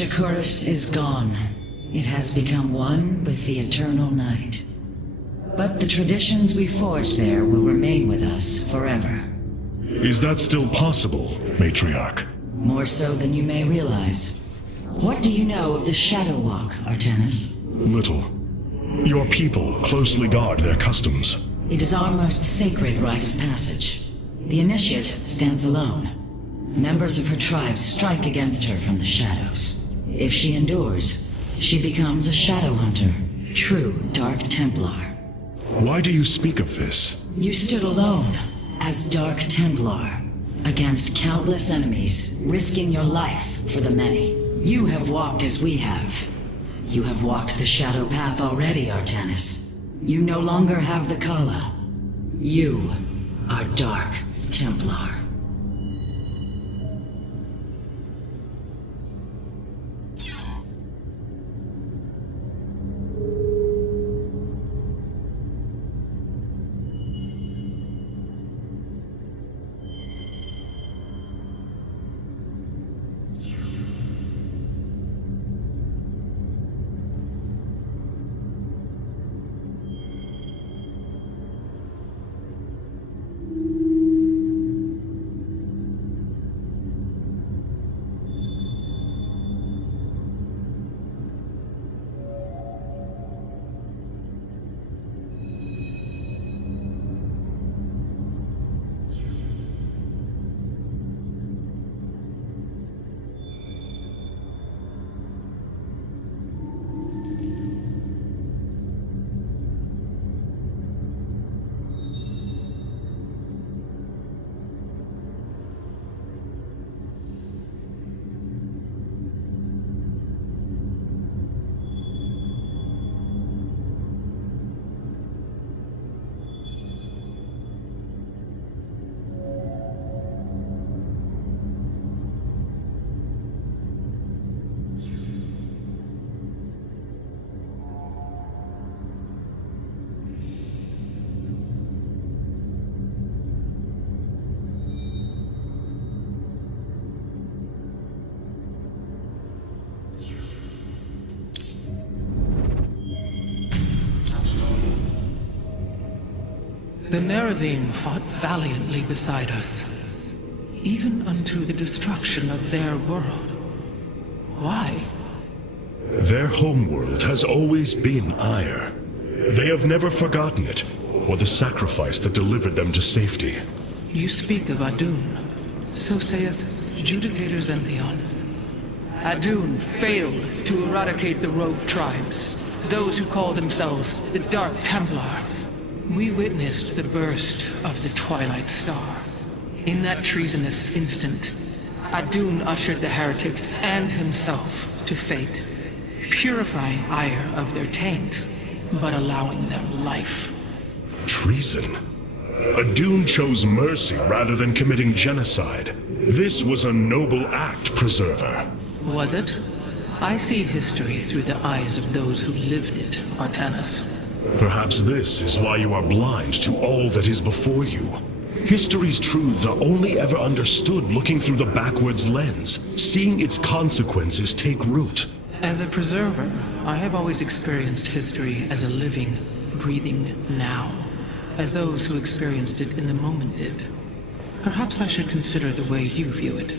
Shakuris is gone. It has become one with the eternal night. But the traditions we forged there will remain with us forever. Is that still possible, Matriarch? More so than you may realize. What do you know of the Shadow Walk, Artanis? Little. Your people closely guard their customs. It is our most sacred rite of passage. The Initiate stands alone. Members of her tribe strike against her from the shadows. If she endures, she becomes a Shadow Hunter, true Dark Templar. Why do you speak of this? You stood alone, as Dark Templar, against countless enemies, risking your life for the many. You have walked as we have. You have walked the Shadow Path already, Artanis. You no longer have the Kala. You are Dark Templar. The Nerazim fought valiantly beside us, even unto the destruction of their world. Why? Their homeworld has always been Ire. They have never forgotten it, or the sacrifice that delivered them to safety. You speak of Adun. So saith Judicator Zentheon. Adun failed to eradicate the rogue tribes, those who call themselves the Dark Templar. We witnessed the burst of the Twilight Star. In that treasonous instant, Adun ushered the heretics and himself to fate, purifying Ire of their taint, but allowing them life. Treason? Adun chose mercy rather than committing genocide. This was a noble act, Preserver. Was it? I see history through the eyes of those who lived it, Artanis. Perhaps this is why you are blind to all that is before you. History's truths are only ever understood looking through the backwards lens, seeing its consequences take root. As a preserver, I have always experienced history as a living, breathing now, as those who experienced it in the moment did. Perhaps I should consider the way you view it.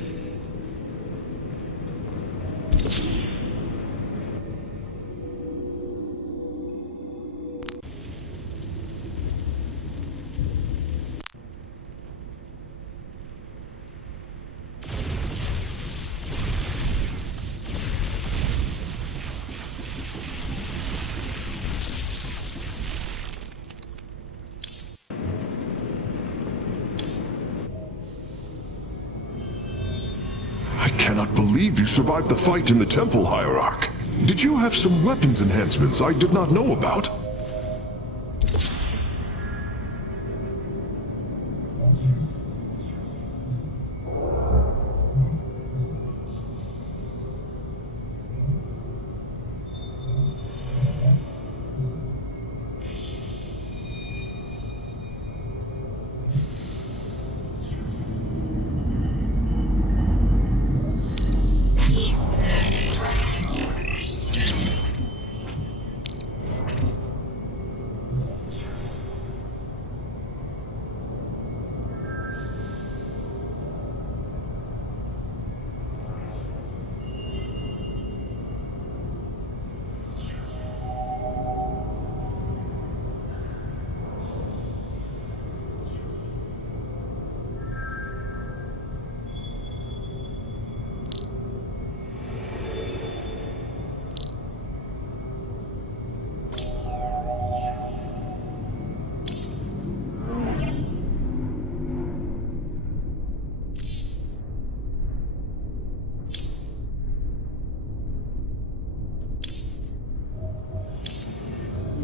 I cannot believe you survived the fight in the Temple, Hierarch. Did you have some weapons enhancements I did not know about?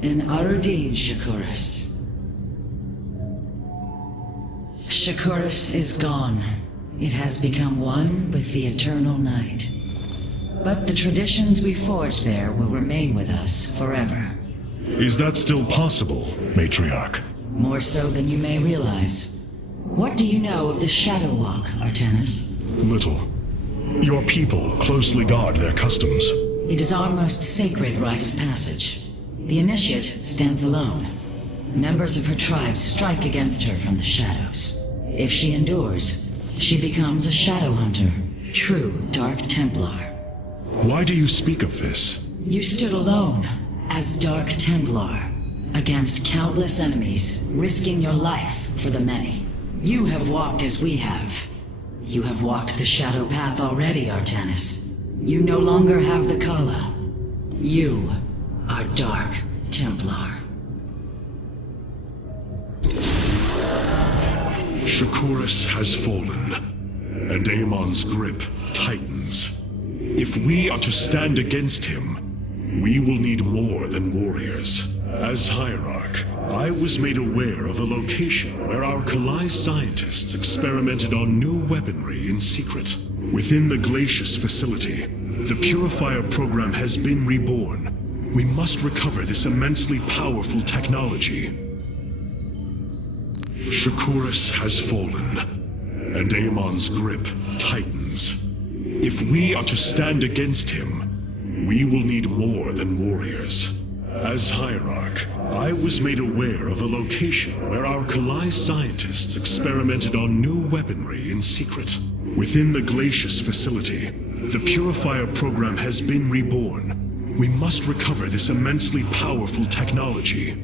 In Arudin, Shakuras. Shakuras is gone. It has become one with the eternal night. But the traditions we forged there will remain with us forever. Is that still possible, Matriarch? More so than you may realize. What do you know of the Shadow Walk, Artanis? Little. Your people closely guard their customs. It is our most sacred rite of passage. The Initiate stands alone. Members of her tribe strike against her from the shadows. If she endures, she becomes a Shadow Hunter, true Dark Templar. Why do you speak of this? You stood alone, as Dark Templar, against countless enemies, risking your life for the many. You have walked as we have. You have walked the Shadow Path already, Artanis. You no longer have the Kala. You are Dark Templar. Shakuras has fallen, and Amon's grip tightens. If we are to stand against him, we will need more than warriors. As Hierarch, I was made aware of a location where our Kalai scientists experimented on new weaponry in secret. Within the Glacius facility, the Purifier program has been reborn. We must recover this immensely powerful technology. Shakuras has fallen, and Amon's grip tightens. If we are to stand against him, we will need more than warriors. As Hierarch, I was made aware of a location where our Kalai scientists experimented on new weaponry in secret. Within the Glacius facility, the Purifier program has been reborn. We must recover this immensely powerful technology.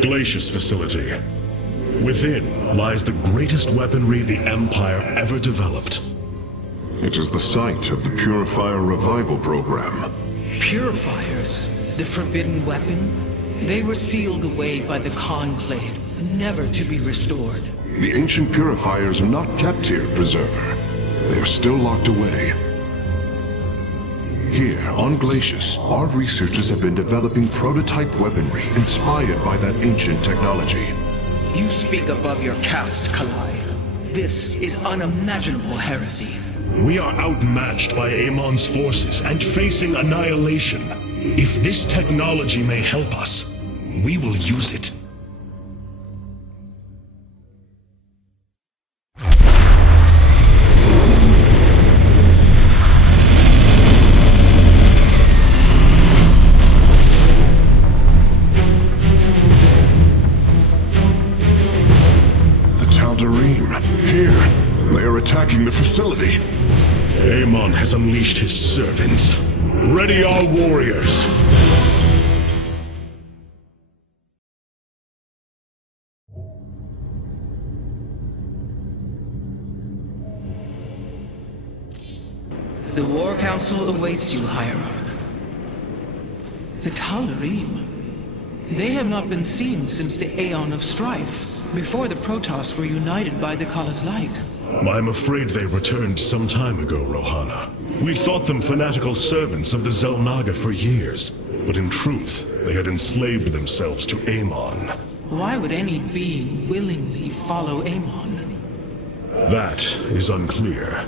Glacius facility. Within lies the greatest weaponry the Empire ever developed. It is the site of the Purifier Revival Program. Purifiers? The forbidden weapon? They were sealed away by the Conclave, never to be restored. The ancient purifiers are not kept here, Preserver. They are still locked away. Here, on Glacius, our researchers have been developing prototype weaponry inspired by that ancient technology. You speak above your caste, Kalai. This is unimaginable heresy. We are outmatched by Amon's forces and facing annihilation. If this technology may help us, we will use it. Attacking the facility. Amon has unleashed his servants. Ready our warriors! The War Council awaits you, Hierarch. The Tal'Darim. They have not been seen since the Aeon of Strife, before the Protoss were united by the Kala's light. I'm afraid they returned some time ago, Rohana. We thought them fanatical servants of the Xel'Naga for years, but in truth, they had enslaved themselves to Amon. Why would any being willingly follow Amon? That is unclear.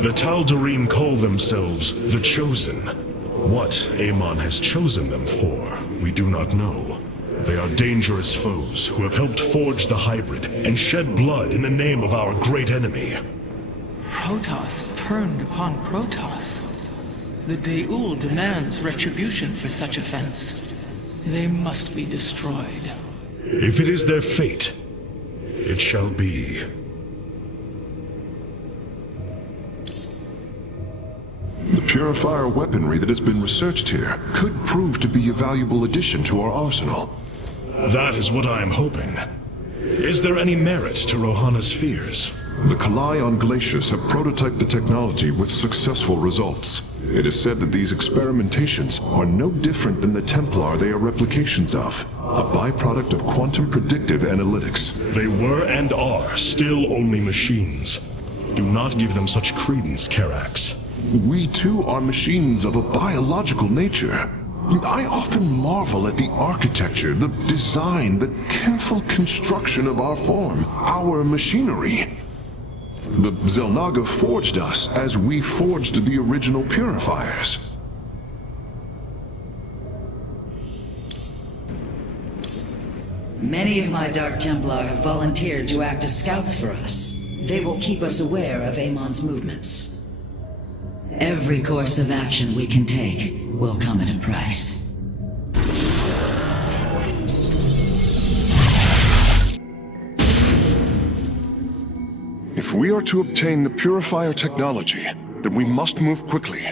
The Tal'Darim call themselves the Chosen. What Amon has chosen them for, we do not know. They are dangerous foes who have helped forge the hybrid and shed blood in the name of our great enemy. Protoss turned upon Protoss. The De'ul demands retribution for such offense. They must be destroyed. If it is their fate, it shall be. The purifier weaponry that has been researched here could prove to be a valuable addition to our arsenal. That is what I am hoping. Is there any merit to Rohana's fears? The Kalai on Glacius have prototyped the technology with successful results. It is said that these experimentations are no different than the Templar they are replications of, a byproduct of quantum predictive analytics. They were and are still only machines. Do not give them such credence, Karax. We too are machines of a biological nature. I often marvel at the architecture, the design, the careful construction of our form, our machinery. The Xel'Naga forged us as we forged the original purifiers. Many of my Dark Templar have volunteered to act as scouts for us. They will keep us aware of Amon's movements. Every course of action we can take will come at a price. If we are to obtain the purifier technology, then we must move quickly.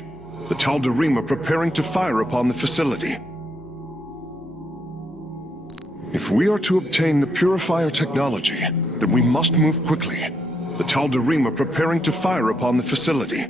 The Tal'Darim are preparing to fire upon the facility. If we are to obtain the purifier technology, then we must move quickly. The Tal'Darim are preparing to fire upon the facility.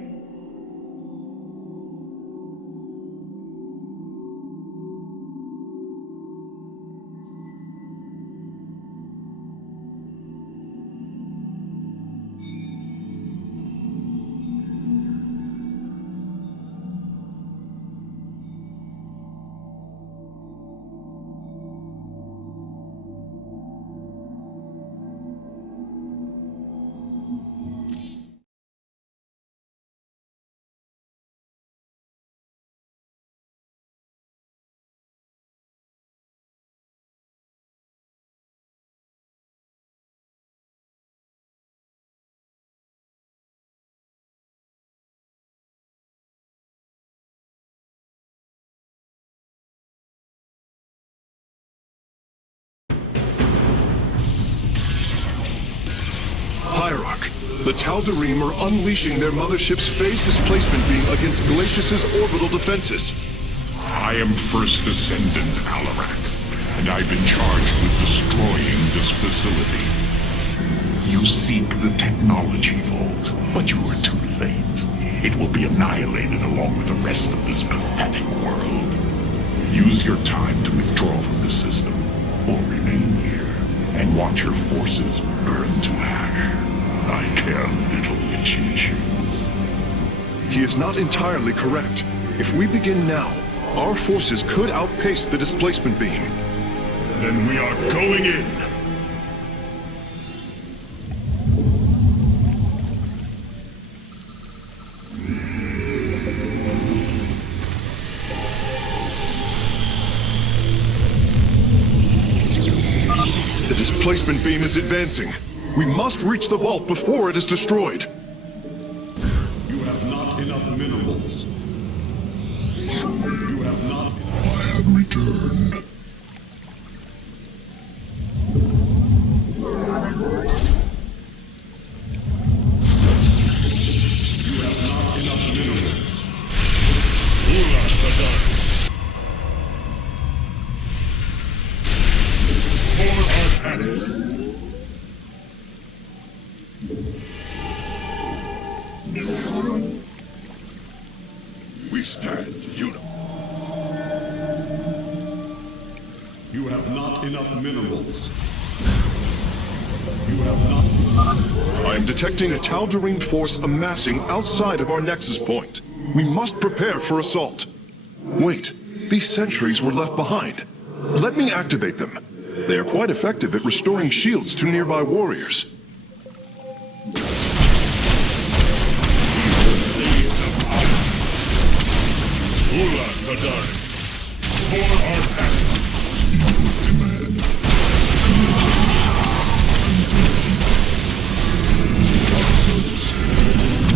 Hierarch, the Tal'Darim are unleashing their mothership's phase displacement beam against Glacius's orbital defenses. I am First Ascendant Alarak, and I've been charged with destroying this facility. You seek the technology vault, but you are too late. It will be annihilated along with the rest of this pathetic world. Use your time to withdraw from the system, or remain here and watch your forces burn to ash. I care little which you choose. He is not entirely correct. If we begin now, our forces could outpace the displacement beam. Then we are going in. The displacement beam is advancing. We must reach the vault before it is destroyed. You have not enough minerals. You have not. I have returned. You have not enough minerals. Ula Sadan. For Artanis. We stand united. You have not enough minerals. You have not. I am detecting a Tal'Darim force amassing outside of our nexus point. We must prepare for assault. Wait, these sentries were left behind. Let me activate them. They are quite effective at restoring shields to nearby warriors. Ula Sadar. For Artanis.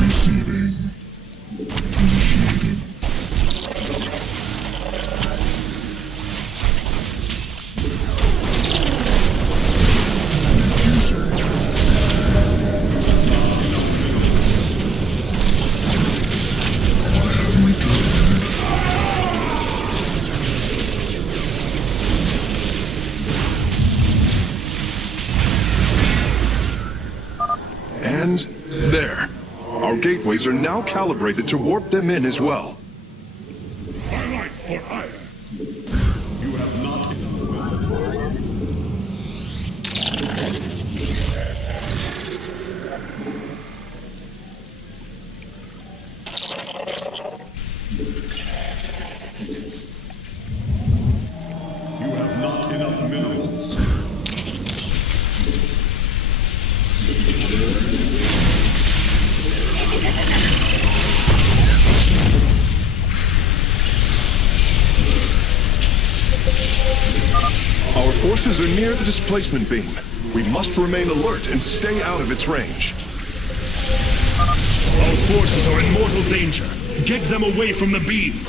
Receiving. Initiating. And there. Our gateways are now calibrated to warp them in as well. Twilight for ire. You have not enough. You have not enough minerals. Our forces are near the displacement beam. We must remain alert and stay out of its range. Our forces are in mortal danger. Get them away from the beam.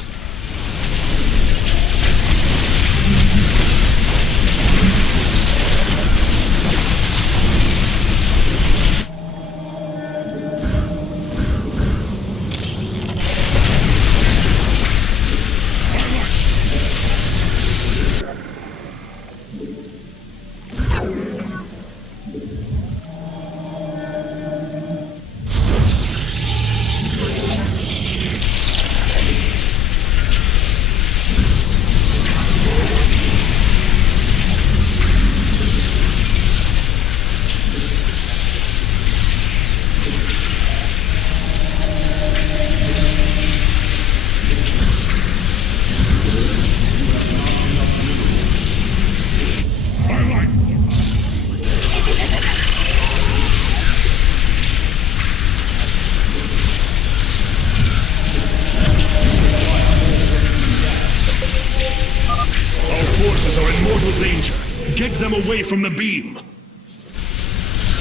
Forces are in mortal danger. Get them away from the beam.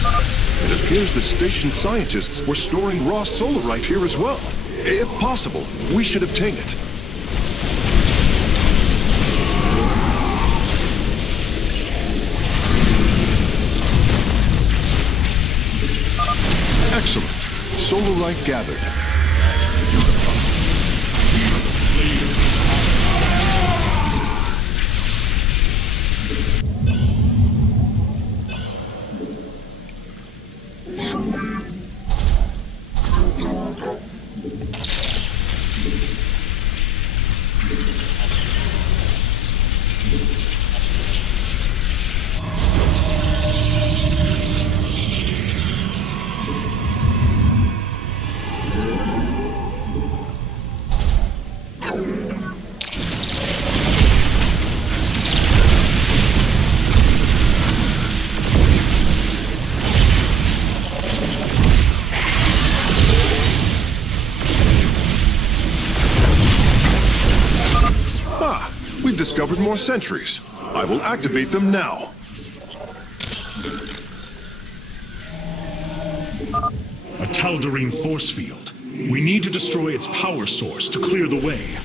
It appears the station scientists were storing raw solarite here as well. If possible, we should obtain it. Excellent. Solarite gathered. discovered more sentries. I will activate them now. A Tal'Darim force field. We need to destroy its power source to clear the way.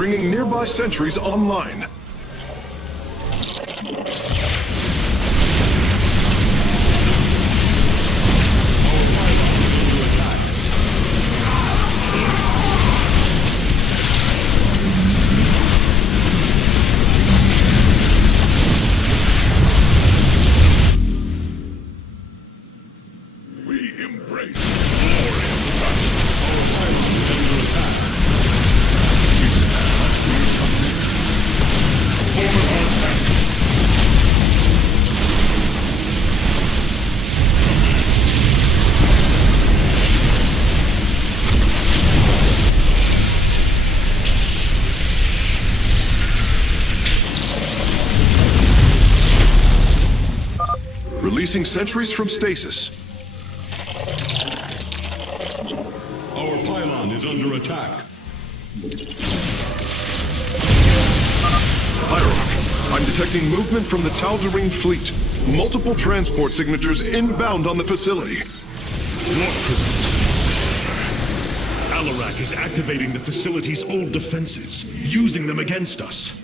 bringing nearby sentries online. We embrace glory. Our pylon is under attack. Form our tank. Releasing sentries from stasis. Our pylon is under attack. Hierarch, I'm detecting movement from the Tal'Darim fleet. Multiple transport signatures inbound on the facility. What prisoners? Alarak is activating the facility's old defenses, using them against us.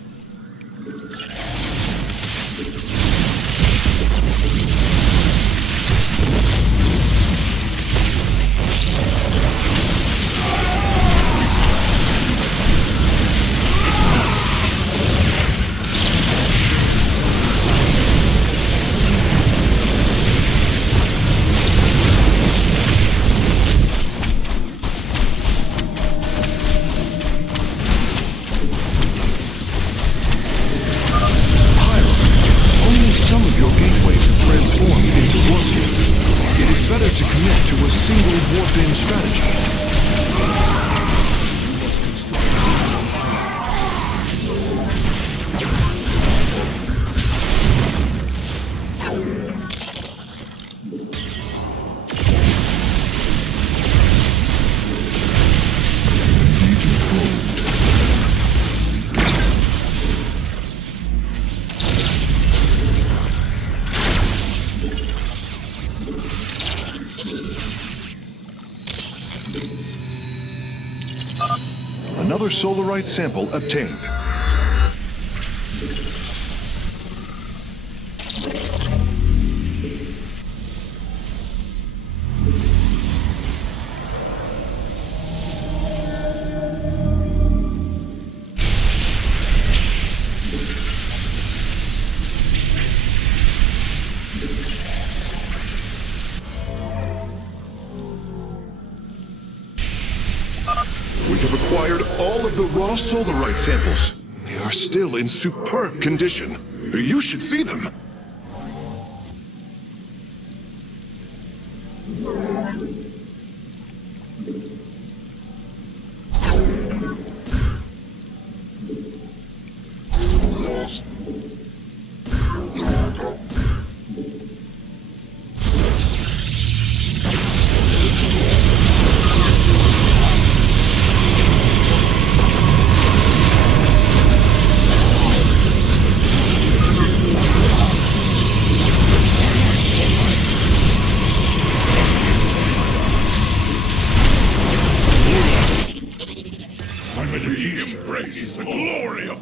Another solarite sample obtained. We have acquired all of the raw solarite samples. They are still in superb condition. You should see them. We embrace the glory of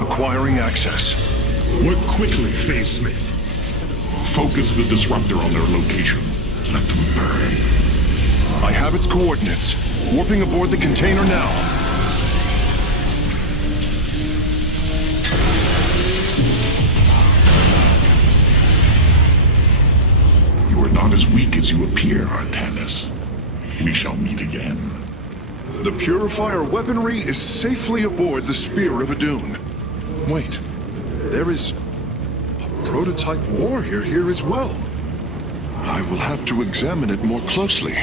Acquiring access. Work quickly, Phase Smith. Focus the disruptor on their location. Let them burn. I have its coordinates. Warping aboard the container now. You are not as weak as you appear, Artanis. We shall meet again. The Purifier weaponry is safely aboard the Spear of Adun. Wait, there is a prototype warrior here as well. I will have to examine it more closely.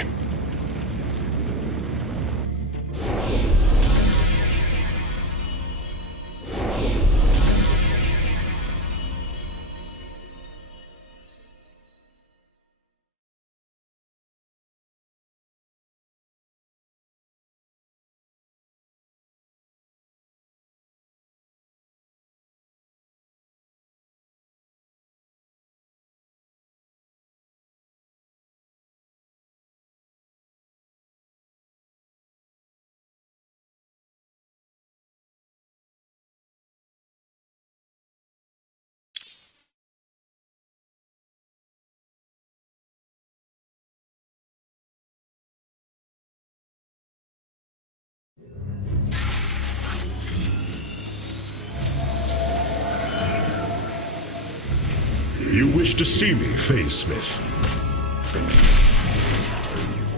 You wish to see me, Phase Smith?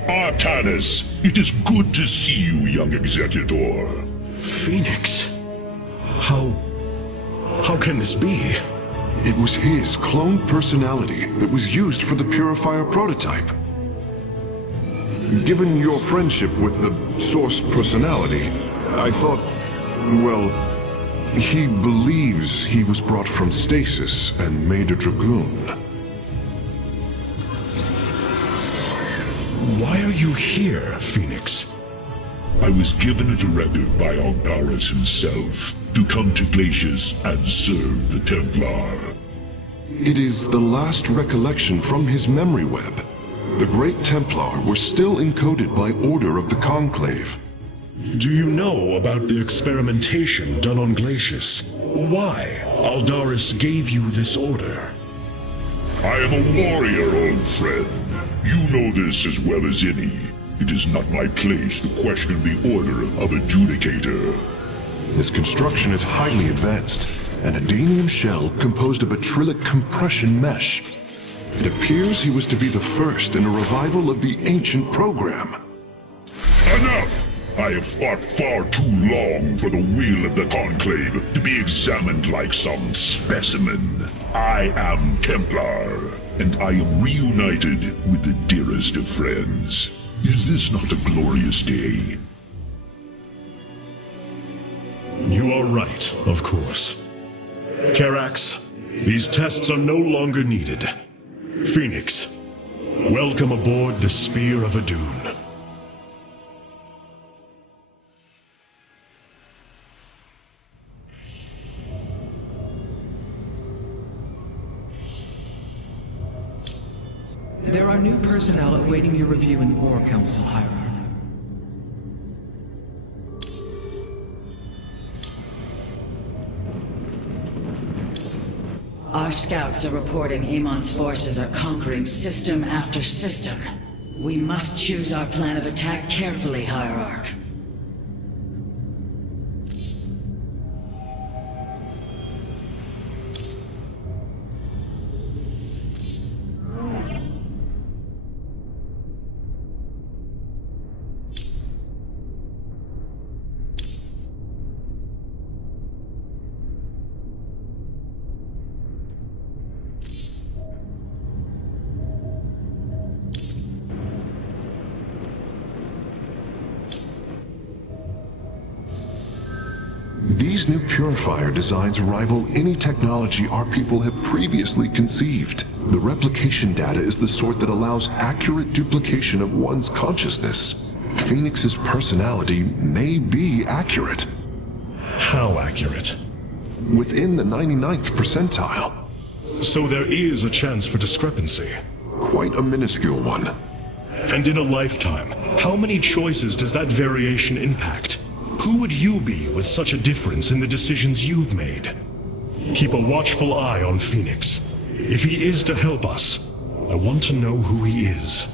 Artanis, it is good to see you, young Executor. Phoenix? How can this be? It was his cloned personality that was used for the Purifier prototype. Given your friendship with the Source personality, I thought, well, he believes he was brought from stasis and made a Dragoon. Why are you here, Phoenix? I was given a directive by Aldaris himself to come to Glacius and serve the Templar. It is the last recollection from his memory web. The Great Templar were still encoded by order of the Conclave. Do you know about the experimentation done on Glacius? Why Aldaris gave you this order? I am a warrior, old friend. You know this as well as any. It is not my place to question the order of Adjudicator. His construction is highly advanced, an Adanium shell composed of a trillic compression mesh. It appears he was to be the first in a revival of the ancient program. Enough! I have fought far too long for the will of the Conclave to be examined like some specimen. I am Templar, and I am reunited with the dearest of friends. Is this not a glorious day? You are right, of course. Karax, these tests are no longer needed. Phoenix, welcome aboard the Spear of Adun. There are new personnel awaiting your review in the War Council hierarchy. Our scouts are reporting Amon's forces are conquering system after system. We must choose our plan of attack carefully, Hierarch. These new Purifier designs rival any technology our people have previously conceived. The replication data is the sort that allows accurate duplication of one's consciousness. Phoenix's personality may be accurate. How accurate? Within the 99th percentile. So there is a chance for discrepancy. Quite a minuscule one. And in a lifetime, how many choices does that variation impact? Who would you be with such a difference in the decisions you've made? Keep a watchful eye on Phoenix. If he is to help us, I want to know who he is.